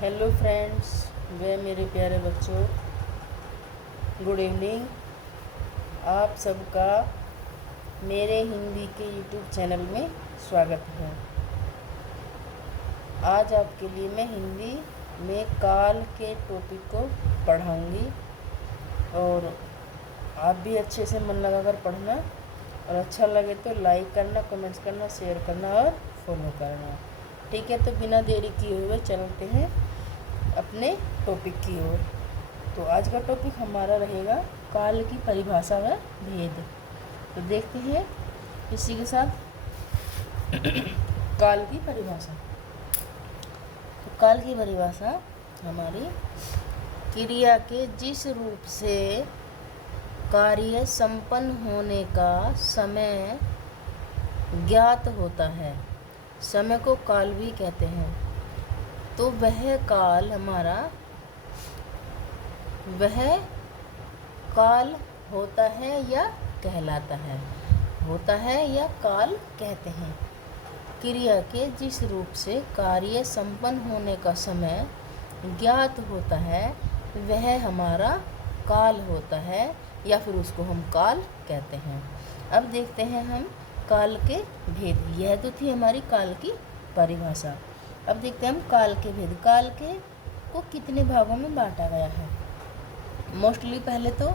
Hello friends, वे मेरे प्यारे बच्चों, गुड इवनिंग। आप सबका मेरे हिंदी के यूट्यूब चैनल में स्वागत है। आज आपके लिए मैं हिंदी में काल के टॉपिक को पढ़ाऊंगी और आप भी अच्छे से मन लगाकर पढ़ना और अच्छा लगे तो लाइक करना, कमेंट्स करना, शेयर करना और फॉलो करना। ठीक है, तो बिना देरी किए हुए चलते हैं अपने टॉपिक की ओर। तो आज का टॉपिक हमारा रहेगा काल की परिभाषा व भेद। तो देखते हैं इसी के साथ काल की परिभाषा। तो काल की परिभाषा हमारी क्रिया के जिस रूप से कार्य संपन्न होने का समय ज्ञात होता है, समय को काल भी कहते हैं। तो वह काल होता है या कहलाता है, होता है या काल कहते हैं। क्रिया के जिस रूप से कार्य संपन्न होने का समय ज्ञात होता है वह हमारा काल होता है या फिर उसको हम काल कहते हैं। अब देखते हैं हम काल के भेद। यह तो थी हमारी काल की परिभाषा। अब देखते हैं हम काल के भेद। काल के को कितने भागों में बांटा गया है? मोस्टली पहले तो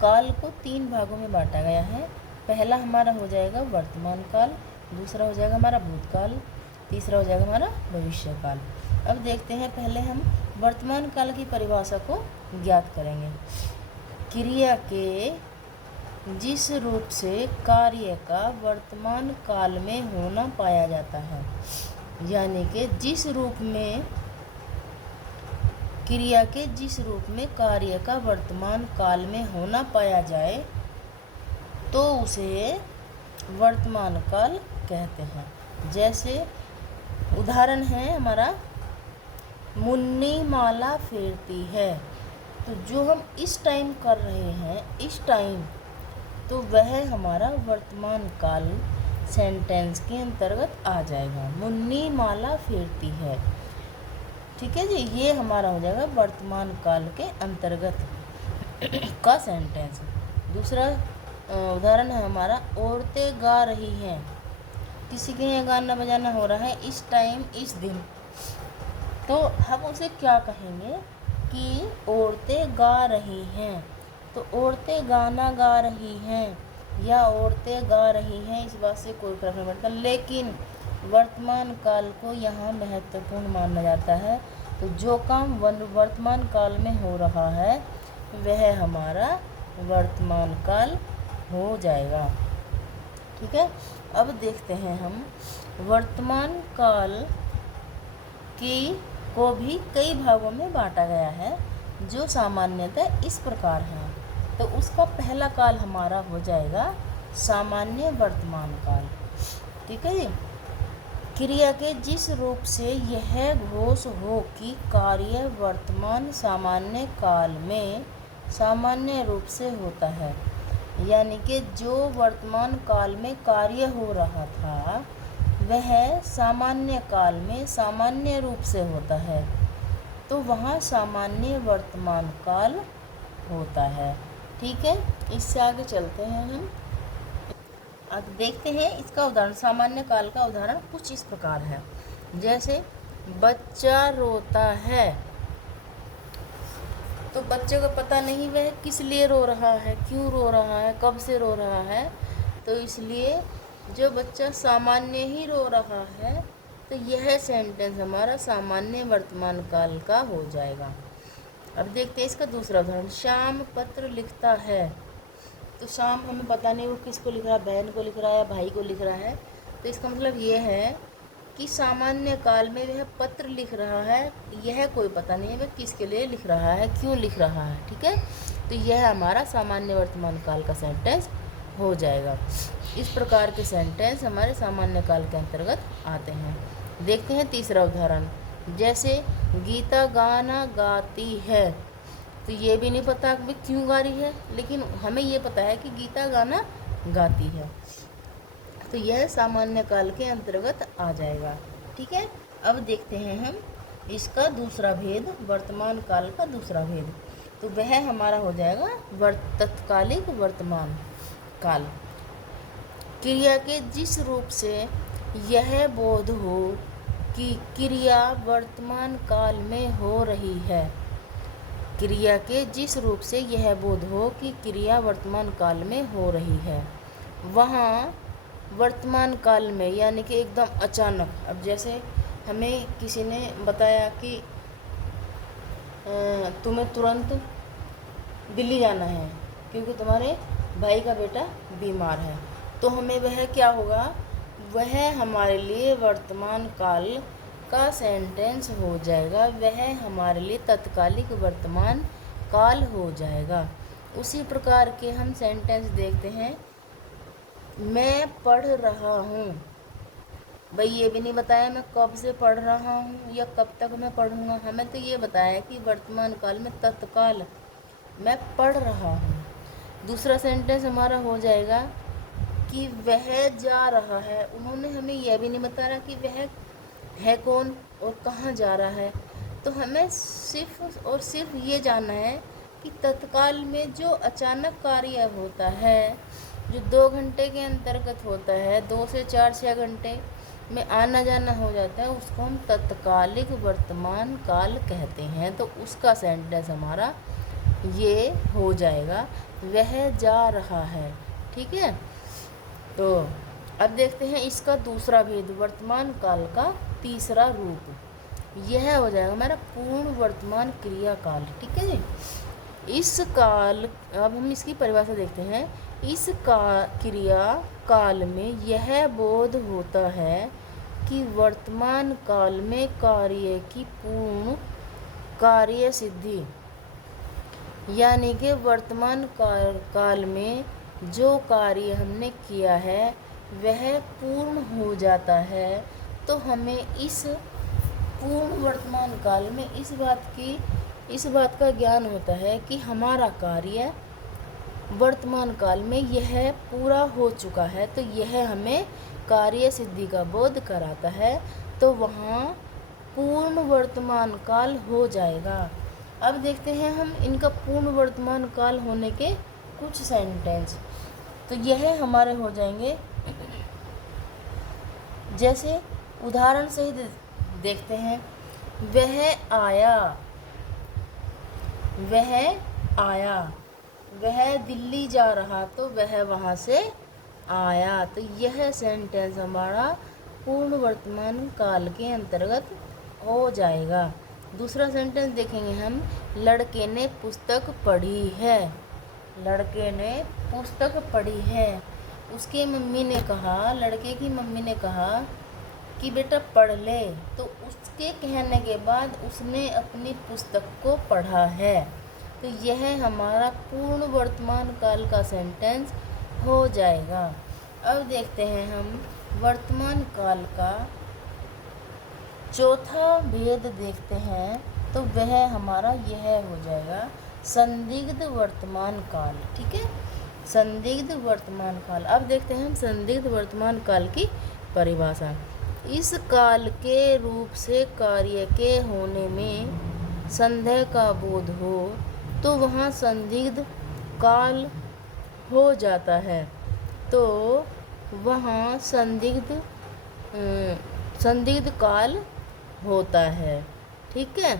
काल को 3 भागों में बांटा गया है। पहला हमारा हो जाएगा वर्तमान काल, दूसरा हो जाएगा हमारा भूतकाल, तीसरा हो जाएगा हमारा भविष्य काल। अब देखते हैं, पहले हम वर्तमान काल की परिभाषा को ज्ञात करेंगे। क्रिया के जिस रूप से कार्य का वर्तमान काल में होना पाया जाता है, यानी कि जिस रूप में क्रिया के जिस रूप में कार्य का वर्तमान काल में होना पाया जाए तो उसे वर्तमान काल कहते हैं। जैसे उदाहरण है हमारा, मुन्नी माला फेरती है। तो जो हम इस टाइम कर रहे हैं, इस टाइम, तो वह हमारा वर्तमान काल सेंटेंस के अंतर्गत आ जाएगा। मुन्नी माला फेरती है, ठीक है जी, ये हमारा हो जाएगा वर्तमान काल के अंतर्गत का सेंटेंस। दूसरा उदाहरण है हमारा, औरतें गा रही हैं। किसी के यहाँ गाना बजाना हो रहा है इस टाइम, इस दिन, तो हम उसे क्या कहेंगे कि औरतें गा रही हैं। तो औरतें गाना गा रही हैं या औरतें गा रही हैं, इस बात से कोई फर्क नहीं पड़ता, लेकिन वर्तमान काल को यहाँ महत्वपूर्ण माना जाता है। तो जो काम वर्तमान काल में हो रहा है वह हमारा वर्तमान काल हो जाएगा। ठीक है, अब देखते हैं हम वर्तमान काल को भी कई भागों में बांटा गया है, जो सामान्यतः इस प्रकार है। तो उसका पहला काल हमारा हो जाएगा सामान्य वर्तमान काल। ठीक है जी। क्रिया के जिस रूप से यह घोष हो कि कार्य वर्तमान सामान्य काल में सामान्य रूप से होता है, यानी कि जो वर्तमान काल में कार्य हो रहा था वह सामान्य काल में सामान्य रूप से होता है, तो वहाँ सामान्य वर्तमान काल होता है। ठीक है, इससे आगे चलते हैं हम। अब देखते हैं इसका उदाहरण। सामान्य काल का उदाहरण कुछ इस प्रकार है, जैसे बच्चा रोता है। तो बच्चे को पता नहीं वह किस लिए रो रहा है, क्यों रो रहा है, कब से रो रहा है, तो इसलिए जो बच्चा सामान्य ही रो रहा है, तो यह सेंटेंस हमारा सामान्य वर्तमान काल का हो जाएगा। अब देखते हैं इसका दूसरा उदाहरण। श्याम पत्र लिखता है। तो श्याम हमें पता नहीं वो किसको लिख रहा है, बहन को लिख रहा है या भाई को लिख रहा है। तो इसका मतलब ये है कि सामान्य काल में वह पत्र लिख रहा है, यह कोई पता नहीं है वह किसके लिए लिख रहा है, क्यों लिख रहा है। ठीक है, तो यह हमारा सामान्य वर्तमान काल का सेंटेंस हो जाएगा। इस प्रकार के सेंटेंस हमारे सामान्य काल के अंतर्गत आते हैं। देखते हैं तीसरा उदाहरण, जैसे गीता गाना गाती है। तो ये भी नहीं पता कि क्यों गा रही है, लेकिन हमें ये पता है कि गीता गाना गाती है, तो यह सामान्य काल के अंतर्गत आ जाएगा। ठीक है, अब देखते हैं हम इसका दूसरा भेद, वर्तमान काल का दूसरा भेद, तो वह हमारा हो जाएगा तत्कालिक वर्तमान काल। क्रिया के जिस रूप से यह बोध हो कि क्रिया वर्तमान काल में हो रही है, क्रिया के जिस रूप से यह बोध हो कि क्रिया वर्तमान काल में हो रही है, वहाँ वर्तमान काल में यानी कि एकदम अचानक, अब जैसे हमें किसी ने बताया कि तुम्हें तुरंत दिल्ली जाना है क्योंकि तुम्हारे भाई का बेटा बीमार है, तो हमें वह क्या होगा, वह हमारे लिए वर्तमान काल का सेंटेंस हो जाएगा, वह हमारे लिए तत्कालिक वर्तमान काल हो जाएगा। उसी प्रकार के हम सेंटेंस देखते हैं, मैं पढ़ रहा हूँ। भाई ये भी नहीं बताया मैं कब से पढ़ रहा हूँ या कब तक मैं पढ़ूँगा, हमें तो ये बताया कि वर्तमान काल में तत्काल मैं पढ़ रहा हूँ। दूसरा सेंटेंस हमारा हो जाएगा कि वह जा रहा है, उन्होंने हमें यह भी नहीं बताया कि वह है कौन और कहाँ जा रहा है, तो हमें सिर्फ और सिर्फ ये जानना है कि तत्काल में जो अचानक कार्य होता है, जो 2 घंटे के अंतर्गत होता है, 2 से 4-6 घंटे में आना जाना हो जाता है, उसको हम तत्कालिक वर्तमान काल कहते हैं। तो उसका सेंटेंस हमारा ये हो जाएगा, वह जा रहा है। ठीक है, तो अब देखते हैं इसका दूसरा भेद, वर्तमान काल का तीसरा रूप, यह हो जाएगा हमारा पूर्ण वर्तमान क्रिया काल। ठीक है जी, इस काल, अब हम इसकी परिभाषा देखते हैं, इस क्रिया काल में यह बोध होता है कि वर्तमान काल में कार्य की पूर्ण कार्य सिद्धि, यानी कि वर्तमान काल में जो कार्य हमने किया है वह पूर्ण हो जाता है। तो हमें इस पूर्ण वर्तमान काल में इस बात का ज्ञान होता है कि हमारा कार्य वर्तमान काल में यह पूरा हो चुका है, तो यह हमें कार्य सिद्धि का बोध कराता है, तो वहाँ पूर्ण वर्तमान काल हो जाएगा। अब देखते हैं हम इनका पूर्ण वर्तमान काल होने के कुछ सेंटेंस, तो यह हमारे हो जाएंगे, जैसे उदाहरण सहित देखते हैं, वह आया, वह आया, वह दिल्ली जा रहा तो वह वहाँ से आया, तो यह सेंटेंस हमारा पूर्ण वर्तमान काल के अंतर्गत हो जाएगा। दूसरा सेंटेंस देखेंगे हम, लड़के ने पुस्तक पढ़ी है, लड़के ने पुस्तक पढ़ी है, उसके मम्मी ने कहा, लड़के की मम्मी ने कहा कि बेटा पढ़ ले, तो उसके कहने के बाद उसने अपनी पुस्तक को पढ़ा है, तो यह हमारा पूर्ण वर्तमान काल का सेंटेंस हो जाएगा। अब देखते हैं हम वर्तमान काल का चौथा भेद देखते हैं, तो वह हमारा यह हो जाएगा, संदिग्ध वर्तमान काल। ठीक है, संदिग्ध वर्तमान काल। अब देखते हैं हम संदिग्ध वर्तमान काल की परिभाषा। इस काल के रूप से कार्य के होने में संदेह का बोध हो तो वहाँ संदिग्ध काल हो जाता है, तो वहाँ संदिग्ध काल होता है। ठीक है,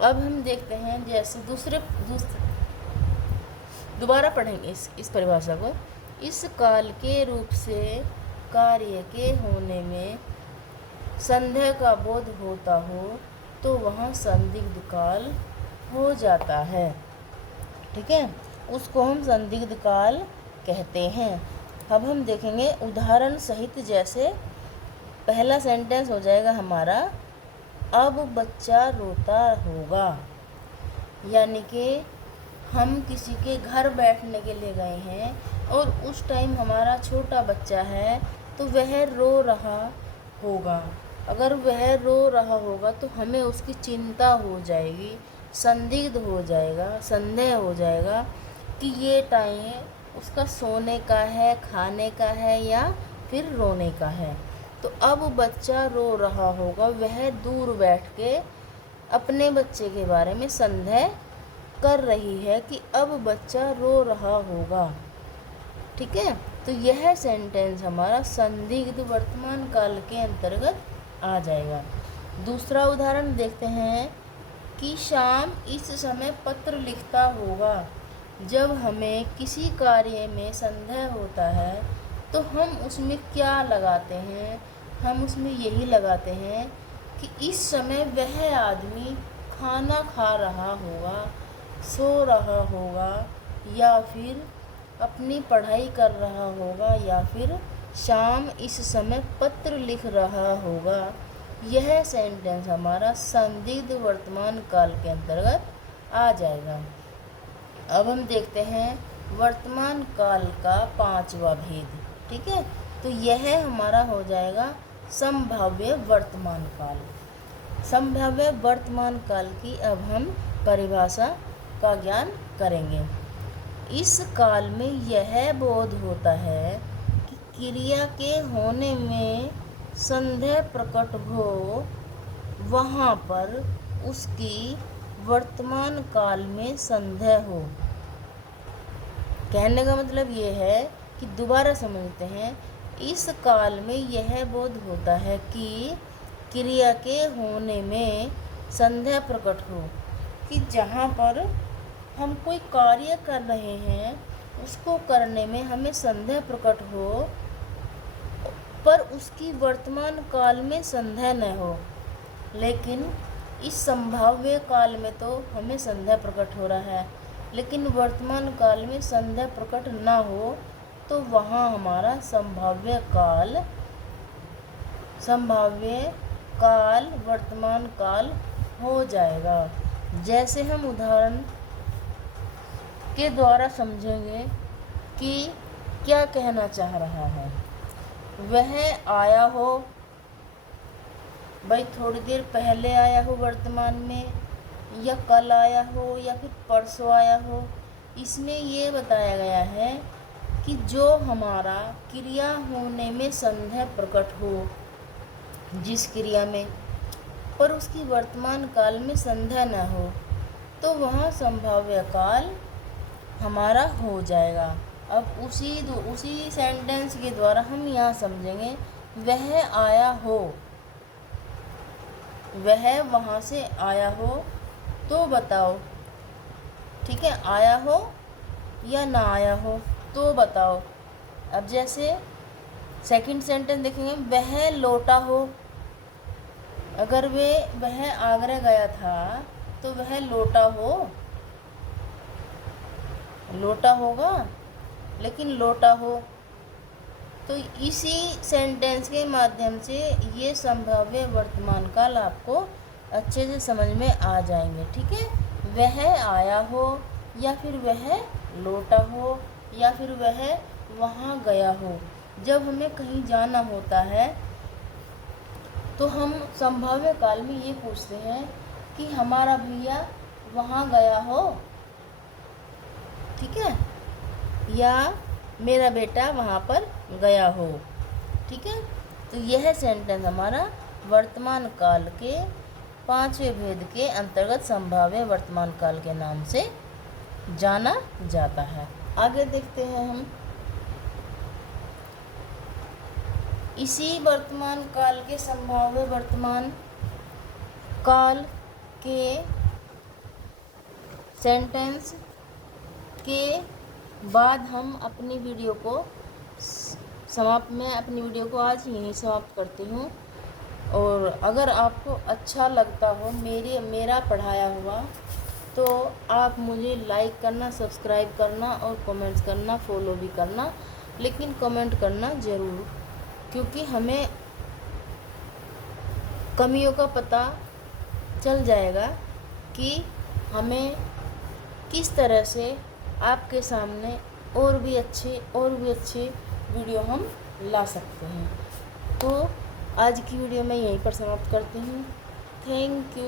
अब हम देखते हैं, जैसे दोबारा पढ़ेंगे इस परिभाषा को। इस काल के रूप से कार्य के होने में संदेह का बोध होता हो तो वहाँ संदिग्ध काल हो जाता है। ठीक है, उसको हम संदिग्ध काल कहते हैं। अब हम देखेंगे उदाहरण सहित, जैसे पहला सेंटेंस हो जाएगा हमारा, अब बच्चा रोता होगा, यानी कि हम किसी के घर बैठने के लिए गए हैं और उस टाइम हमारा छोटा बच्चा है तो वह रो रहा होगा। अगर वह रो रहा होगा तो हमें उसकी चिंता हो जाएगी, संदिग्ध हो जाएगा, संदेह हो जाएगा कि ये टाइम उसका सोने का है, खाने का है या फिर रोने का है। तो अब बच्चा रो रहा होगा, वह दूर बैठ के अपने बच्चे के बारे में संदेह कर रही है कि अब बच्चा रो रहा होगा। ठीक है, तो यह सेंटेंस हमारा संदिग्ध वर्तमान काल के अंतर्गत आ जाएगा। दूसरा उदाहरण देखते हैं कि श्याम इस समय पत्र लिखता होगा। जब हमें किसी कार्य में संदेह होता है तो हम उसमें क्या लगाते हैं? हम उसमें यही लगाते हैं कि इस समय वह आदमी खाना खा रहा होगा, सो रहा होगा, या फिर अपनी पढ़ाई कर रहा होगा, या फिर श्याम इस समय पत्र लिख रहा होगा। यह सेंटेंस हमारा संदिग्ध वर्तमान काल के अंतर्गत आ जाएगा। अब हम देखते हैं वर्तमान काल का 5वां भेद। ठीक है, तो यह हमारा हो जाएगा संभाव्य वर्तमान काल। संभाव्य वर्तमान काल की अब हम परिभाषा का ज्ञान करेंगे। इस काल में यह बोध होता है कि क्रिया के होने में संदेह प्रकट हो, वहाँ पर उसकी वर्तमान काल में संदेह हो। कहने का मतलब ये है कि दोबारा समझते हैं। इस काल में यह बोध होता है कि क्रिया के होने में संदेह प्रकट हो, कि जहाँ पर हम कोई कार्य कर रहे हैं उसको करने में हमें संदेह प्रकट हो, पर उसकी वर्तमान काल में संदेह न हो। लेकिन इस संभाव्य काल में तो हमें संदेह प्रकट हो रहा है, लेकिन वर्तमान काल में संदेह प्रकट ना हो, तो वहाँ हमारा संभाव्य काल वर्तमान काल हो जाएगा। जैसे हम उदाहरण के द्वारा समझेंगे कि क्या कहना चाह रहा है। वह आया हो, भाई थोड़ी देर पहले आया हो वर्तमान में, या कल आया हो, या फिर परसों आया हो। इसमें ये बताया गया है कि जो हमारा क्रिया होने में संदेह प्रकट हो, जिस क्रिया में, पर उसकी वर्तमान काल में संदेह न हो, तो वहाँ संभाव्य काल हमारा हो जाएगा। अब उसी सेंटेंस के द्वारा हम यहाँ समझेंगे, वह आया हो, वह वहाँ से आया हो, तो बताओ। ठीक है, आया हो या ना आया हो तो बताओ। अब जैसे सेकंड सेंटेंस देखेंगे, वह लौटा हो। अगर वह आगरा गया था तो वह लौटा होगा, लेकिन लौटा हो। तो इसी सेंटेंस के माध्यम से ये संभाव्य वर्तमान काल आपको अच्छे से समझ में आ जाएंगे। ठीक है, वह आया हो, या फिर वह लौटा हो, या फिर वह वहाँ गया हो। जब हमें कहीं जाना होता है तो हम संभाव्य काल में ये पूछते हैं कि हमारा भैया वहाँ गया हो। ठीक है, या मेरा बेटा वहाँ पर गया हो। ठीक है, तो यह सेंटेंस हमारा वर्तमान काल के 5वें भेद के अंतर्गत संभाव्य वर्तमान काल के नाम से जाना जाता है। आगे देखते हैं हम इसी वर्तमान काल के संभाव्य वर्तमान काल के सेंटेंस के बाद हम अपनी वीडियो को अपनी वीडियो को आज यहीं समाप्त करती हूँ। और अगर आपको अच्छा लगता हो मेरा पढ़ाया हुआ, तो आप मुझे लाइक करना, सब्सक्राइब करना और कमेंट्स करना, फॉलो भी करना, लेकिन कमेंट करना ज़रूर, क्योंकि हमें कमियों का पता चल जाएगा कि हमें किस तरह से आपके सामने और भी अच्छे वीडियो हम ला सकते हैं। तो आज की वीडियो मैं यहीं पर समाप्त करती हूँ। Thank you.